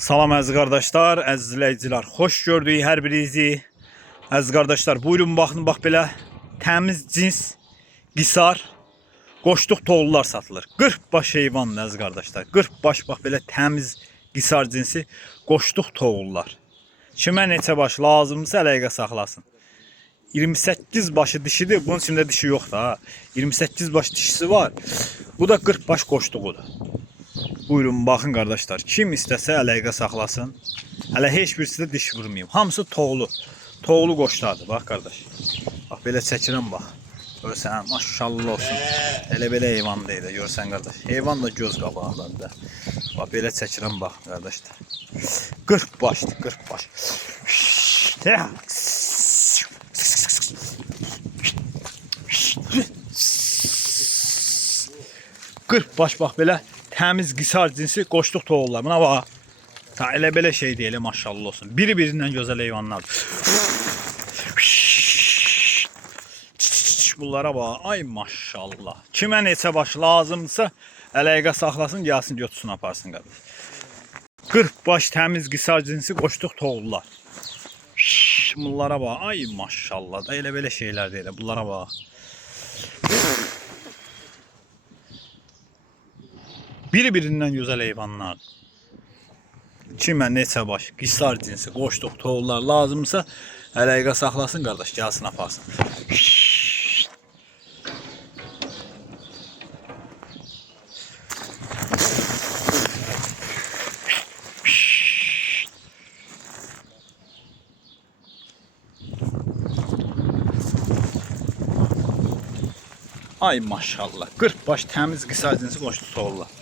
Salam əziz qardaşlar, əziz izləyicilər. Xoş gördük hər birinizi. Əziz qardaşlar, buyurun baxın, bax belə təmiz cins qisar qoşduq toğullar satılır. 40 baş heyvandır əziz qardaşlar. 40 baş bax belə təmiz qisar cinsi qoşduq toğullar. Kimə neçə baş lazımsa əlaqə saxlasın. 28 başı dişidir. Bunun içində dişi yoxdur ha. 28 baş dişisi var. Bu da 40 baş qoşduğudur. Buyurun baxın qardaşlar. Kim istəsə əlaqə saxlasın. Hələ heç birisi də diş vurmayıb. Hamısı toğulu. Toğulu qoşlardır. Bax qardaş. Bax belə çəkirəm bax. Görsən, maşallah olsun. Elə-belə heyvan deyil. Görsən qardaş. Heyvan da göz qabağındadır. Bax belə çəkirəm bax qardaşlar. 40 başdır, 40 baş. 40 baş bax belə təmiz qisar cinsi qoşduq toğullar. Buna bax. Ta elə belə şey deyil, maşallah olsun. Biri-birindən gözəl heyvanlardır. Bunlara bax. Ay maşallah. Kimə neçə baş lazımsa əlaqə saxlasın, gəlsin götürsün aparsın qardaş. 40 baş təmiz qisar cinsi qoşduq toğullar. Bunlara bax. Ay maşallah. Da elə belə şeylər deyil. Bunlara bax. Biri-birindən gözəl heyvanlar. Kimə neçə baş qisar cinsi qoşduq toğullar lazımsa əlaqə saxlasın qardaş, gəlsin aparsın. Ay maşallah. 40 baş təmiz qisar cinsi qoşduq toğullar.